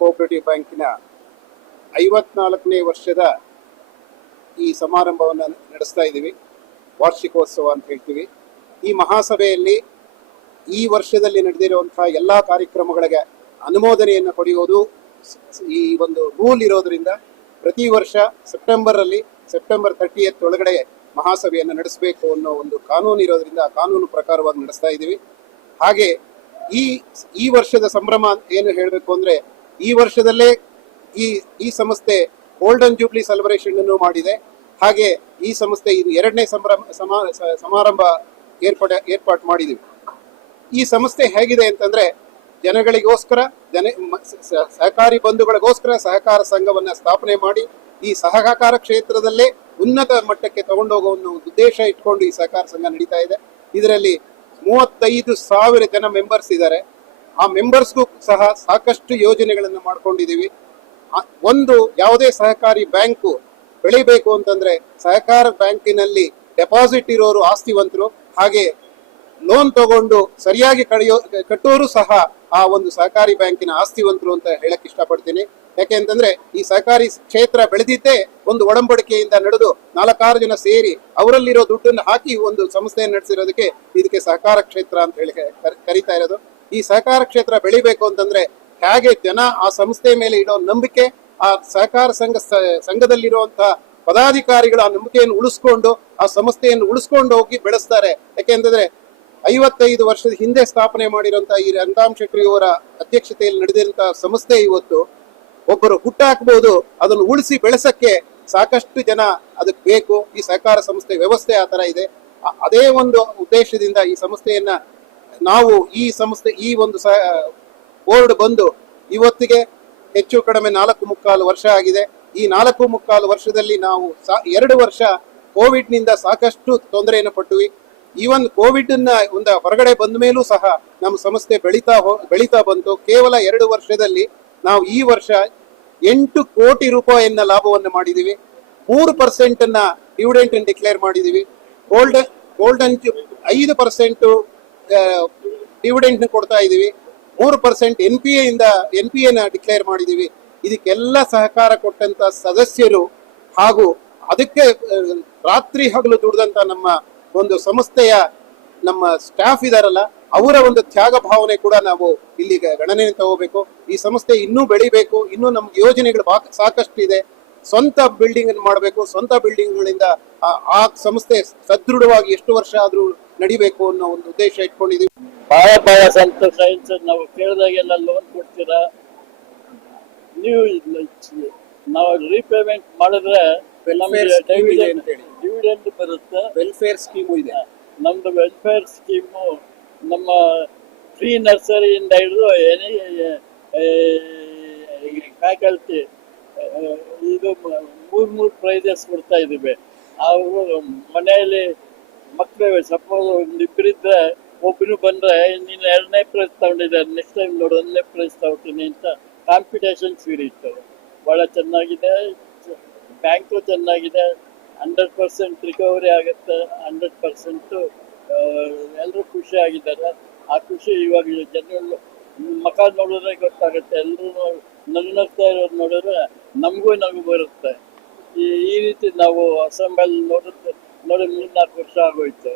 Cooperative ಬ್ಯಾಂಕಿನ ಐವತ್ನಾಲ್ಕನೇ ವರ್ಷದ ಈ ಸಮಾರಂಭವನ್ನು ನಡೆಸ್ತಾ ಇದ್ದೀವಿ. ವಾರ್ಷಿಕೋತ್ಸವ ಅಂತ ಹೇಳ್ತೀವಿ. ಈ ಮಹಾಸಭೆಯಲ್ಲಿ ಈ ವರ್ಷದಲ್ಲಿ ನಡೆದಿರುವಂತಹ ಎಲ್ಲ ಕಾರ್ಯಕ್ರಮಗಳಿಗೆ ಅನುಮೋದನೆಯನ್ನು ಪಡೆಯುವುದು ಈ ಒಂದು ರೂಲ್ ಇರೋದ್ರಿಂದ ಪ್ರತಿ ವರ್ಷ ಸೆಪ್ಟೆಂಬರಲ್ಲಿ ಸೆಪ್ಟೆಂಬರ್ ತರ್ಟಿಯತ್ ಒಳಗಡೆ ಮಹಾಸಭೆಯನ್ನು ನಡೆಸಬೇಕು ಅನ್ನೋ ಒಂದು ಕಾನೂನು ಇರೋದ್ರಿಂದ ಕಾನೂನು ಪ್ರಕಾರವಾಗಿ ನಡೆಸ್ತಾ ಇದ್ದೀವಿ. ಹಾಗೆ ಈ ಈ ವರ್ಷದ ಸಂಭ್ರಮ ಏನು ಹೇಳಬೇಕು ಅಂದ್ರೆ, ಈ ವರ್ಷದಲ್ಲೇ ಈ ಈ ಸಂಸ್ಥೆ ಗೋಲ್ಡನ್ ಜೂಬ್ಲಿ ಸೆಲೆಬ್ರೇಷನ್ ಅನ್ನು ಮಾಡಿದೆ. ಹಾಗೆ ಈ ಸಂಸ್ಥೆ ಇದು ಎರಡನೇ ಸಂಭ್ರಮ, ಸಮಾ- ಸಮಾರಂಭ ಏರ್ಪಡ, ಏರ್ಪಾಟ್ ಮಾಡಿದೀವಿ. ಈ ಸಂಸ್ಥೆ ಹೇಗಿದೆ ಅಂತಂದ್ರೆ, ಜನಗಳಿಗೋಸ್ಕರ, ಜನ ಸಹಕಾರಿ ಬಂಧುಗಳಿಗೋಸ್ಕರ ಸಹಕಾರ ಸಂಘವನ್ನ ಸ್ಥಾಪನೆ ಮಾಡಿ, ಈ ಸಹಕಾರ ಕ್ಷೇತ್ರದಲ್ಲೇ ಉನ್ನತ ಮಟ್ಟಕ್ಕೆ ತಗೊಂಡೋಗುವ ಒಂದು ಉದ್ದೇಶ ಇಟ್ಕೊಂಡು ಈ ಸಹಕಾರ ಸಂಘ ನಡೀತಾ ಇದೆ. ಇದರಲ್ಲಿ ಮೂವತ್ತೈದು ಸಾವಿರ ಜನ ಮೆಂಬರ್ಸ್ ಇದ್ದಾರೆ. ಆ ಮೆಂಬರ್ಸ್ಗೂ ಸಹ ಸಾಕಷ್ಟು ಯೋಜನೆಗಳನ್ನು ಮಾಡ್ಕೊಂಡಿದೀವಿ ಒಂದು ಯಾವುದೇ ಸಹಕಾರಿ ಬ್ಯಾಂಕು ಬೆಳಿಬೇಕು ಅಂತಂದ್ರೆ ಸಹಕಾರ ಬ್ಯಾಂಕಿನಲ್ಲಿ ಡೆಪಾಸಿಟ್ ಇರೋರು ಆಸ್ತಿವಂತರು, ಹಾಗೆ ಲೋನ್ ತಗೊಂಡು ಸರಿಯಾಗಿ ಕಡಿಯೋ, ಕಟ್ಟೋರು ಸಹ ಆ ಒಂದು ಸಹಕಾರಿ ಬ್ಯಾಂಕಿನ ಆಸ್ತಿವಂತರು ಅಂತ ಹೇಳಕ್ ಇಷ್ಟಪಡ್ತೀನಿ. ಯಾಕೆ ಅಂತಂದ್ರೆ ಈ ಸಹಕಾರಿ ಕ್ಷೇತ್ರ ಬೆಳೆದಿದ್ದೇ ಒಂದು ಒಡಂಬಡಿಕೆಯಿಂದ ನಡೆದು ನಾಲ್ಕಾರು ಜನ ಸೇರಿ ಅವರಲ್ಲಿರೋ ದುಡ್ಡನ್ನು ಹಾಕಿ ಒಂದು ಸಂಸ್ಥೆಯನ್ನು ನಡೆಸಿರೋದಕ್ಕೆ ಇದಕ್ಕೆ ಸಹಕಾರ ಕ್ಷೇತ್ರ ಅಂತ ಹೇಳಿ ಕರಿತಾ ಇರೋದು. ಈ ಸಹಕಾರ ಕ್ಷೇತ್ರ ಬೆಳಿಬೇಕು ಅಂತಂದ್ರೆ ಹೇಗೆ ಜನ ಆ ಸಂಸ್ಥೆ ಮೇಲೆ ಇಡೋ ನಂಬಿಕೆ, ಆ ಸಹಕಾರ ಸಂಘ ಸಂಘದಲ್ಲಿರುವಂತಹ ಪದಾಧಿಕಾರಿಗಳು ಆ ನಂಬಿಕೆಯನ್ನು ಉಳಿಸ್ಕೊಂಡು, ಆ ಸಂಸ್ಥೆಯನ್ನು ಉಳಿಸ್ಕೊಂಡು ಹೋಗಿ ಬೆಳೆಸ್ತಾರೆ. ಯಾಕೆಂತಂದ್ರೆ ಐವತ್ತೈದು ವರ್ಷದ ಹಿಂದೆ ಸ್ಥಾಪನೆ ಮಾಡಿರುವಂತಹ ಈ ರಂಗಾಮ್ ಶೆಟ್ಟಿ ಅಧ್ಯಕ್ಷತೆಯಲ್ಲಿ ನಡೆದಿರುವಂತಹ ಸಂಸ್ಥೆ ಇವತ್ತು, ಒಬ್ಬರು ಹುಟ್ಟಾಕ್ಬಹುದು ಅದನ್ನು ಉಳಿಸಿ ಬೆಳೆಸಕ್ಕೆ ಸಾಕಷ್ಟು ಜನ ಅದಕ್ಕೆ ಬೇಕು. ಈ ಸಹಕಾರ ಸಂಸ್ಥೆ ವ್ಯವಸ್ಥೆ ಆ ತರ ಇದೆ. ಅದೇ ಒಂದು ಉದ್ದೇಶದಿಂದ ಈ ಸಂಸ್ಥೆಯನ್ನ ನಾವು ಈ ಸಂಸ್ಥೆ, ಈ ಒಂದು ಬೋರ್ಡ್ ಬಂದು ಇವತ್ತಿಗೆ ಹೆಚ್ಚು ಕಡಿಮೆ ನಾಲ್ಕು ಮುಕ್ಕಾಲು ವರ್ಷ ಆಗಿದೆ. ಈ ನಾಲ್ಕು ಮುಕ್ಕಾಲು ವರ್ಷದಲ್ಲಿ ನಾವು ಎರಡು ವರ್ಷ ಕೋವಿಡ್ನಿಂದ ಸಾಕಷ್ಟು ತೊಂದರೆಯನ್ನು ಪಟ್ಟುವಿ. ಈವನ್ ಕೋವಿಡ್ನ ಒಂದು ಹೊರಗಡೆ ಬಂದ ಮೇಲೂ ಸಹ ನಮ್ಮ ಸಂಸ್ಥೆ ಬೆಳೀತಾ ಬೆಳೀತಾ ಬಂತು. ಕೇವಲ ಎರಡು ವರ್ಷದಲ್ಲಿ ನಾವು ಈ ವರ್ಷ ಎಂಟು ಕೋಟಿ ರೂಪಾಯಿಯನ್ನ ಲಾಭವನ್ನು ಮಾಡಿದೀವಿ. ಮೂರು ಪರ್ಸೆಂಟ್ ಅನ್ನ ಡಿವಿಡೆಂಟ್ ಡಿಕ್ಲೇರ್ ಮಾಡಿದೀವಿ. ಗೋಲ್ಡನ್ ಗೋಲ್ಡನ್ ಐದು ಪರ್ಸೆಂಟ್ ಡಿವಿಡೆಂಟ್ ಕೊಡ್ತಾ ಇದೀವಿ. ಮೂರು ಪರ್ಸೆಂಟ್ ಎನ್ ಪಿ ಇಂದ ಎನ್ ಪಿ ಎನ ಡಿಕ್ಲೇರ್ ಮಾಡಿದೀವಿ. ಇದಕ್ಕೆಲ್ಲ ಸಹಕಾರ ಕೊಟ್ಟಂತ ಸದಸ್ಯರು ಹಾಗೂ ಅದಕ್ಕೆ ರಾತ್ರಿ ಹಗಲು ದುಡಿದಂತ ನಮ್ಮ ಒಂದು ಸಂಸ್ಥೆಯ ನಮ್ಮ ಸ್ಟಾಫ್ ಇದಾರಲ್ಲ, ಅವರ ಒಂದು ತ್ಯಾಗ ಭಾವನೆ ಕೂಡ ನಾವು ಇಲ್ಲಿ ಗಣನೆ ತಗೋಬೇಕು. ಈ ಸಂಸ್ಥೆ ಇನ್ನೂ ಬೆಳಿಬೇಕು, ಇನ್ನೂ ನಮ್ಗೆ ಯೋಜನೆಗಳು ಸಾಕಷ್ಟು ಇದೆ ಸ್ವಂತ ಬಿಲ್ಡಿಂಗ್ ಮಾಡಬೇಕು, ಸ್ವಂತ ಬಿಲ್ಡಿಂಗ್ ಗಳಿಂದ, ಆ- ಸಂಸ್ಥೆ ಸದೃಢವಾಗಿ ಎಷ್ಟು ವರ್ಷ ಆದ್ರೂ ನಡಿಬೇಕು ಅನ್ನೋ ಒಂದು ಉದ್ದೇಶ ಇಟ್ಕೊಂಡಿದೀವಿ. ಬಹಳ ಬಹಳ ಸಂತೋಷ ನಾವು ಕೇಳಿದಾಗೆಲ್ಲ ಲೋನ್ ಕೊಡ್ತೀರಾ? ನೀವು ನಾವು ರೀಪೇಮೆಂಟ್ ಮಾಡಿದ್ರೆ ನಮ್ಗೆ ಟೈಮ್ ಇದೆ ಅಂತೇಳಿ. ಡಿವಿಡೆಂಡ್ ಬರುತ್ತೆ. ವೆಲ್ಫೇರ್ ಸ್ಕೀಮು ಇದೆ. ನಮ್ದು ವೆಲ್ಫೇರ್ ಸ್ಕೀಮು ನಮ್ಮ ಫ್ರೀ ನರ್ಸರಿಯಿಂದ ಹಿಡಿದು ಎನಿ ಫ್ಯಾಕಲ್ಟಿ ಇದು ಮೂರು ಮೂರ್ ಪ್ರೈಸಸ್ ಕೊಡ್ತಾ ಇದೀವಿ ಅವರು ಮನೆಯಲ್ಲಿ ಮಕ್ಕಳು ಸಪೋಸ್ ಒಂದು ಇಬ್ಬರಿದ್ರೆ ಒಬ್ಬರು ಬಂದ್ರೆ ನೀನು ಎರಡನೇ ಪ್ರೈಸ್ ತಗೊಂಡಿದ್ದಾರೆ. ನೆಕ್ಸ್ಟ್ ಟೈಮ್ ನೋಡು ಒಂದನೇ ಪ್ರೈಸ್ ತಗೊಳ್ತೀನಿ ಅಂತ ಕಾಂಪಿಟೇಷನ್ ಕಾಂಪಿಟೇಷನ್ಸ್ ಇತ್ತು. ಭಾಳ ಚೆನ್ನಾಗಿದೆ. ಬ್ಯಾಂಕು ಚೆನ್ನಾಗಿದೆ ಹಂಡ್ರೆಡ್ ಪರ್ಸೆಂಟ್ ರಿಕವರಿ ಆಗುತ್ತೆ ಹಂಡ್ರೆಡ್ ಪರ್ಸೆಂಟು ಎಲ್ಲರೂ ಖುಷಿ ಆಗಿದ್ದಾರೆ. ಆ ಖುಷಿ ಇವಾಗ ಜನಗಳು ಮಕ ನೋಡಿದ್ರೆ ಗೊತ್ತಾಗುತ್ತೆ ಎಲ್ಲರೂ ನಗ್ನಗ್ತಾ ಇರೋದು ನೋಡಿದ್ರೆ ನಮಗೂ ನಗು ಬರುತ್ತೆ. ಈ ರೀತಿ ನಾವು ಅಸೆಂಬಲ್ ನೋಡಿದ್ರೆ ನೋಡಿ ಮೂರ್ನಾಲ್ಕು ವರ್ಷ ಆಗೋಯ್ತು.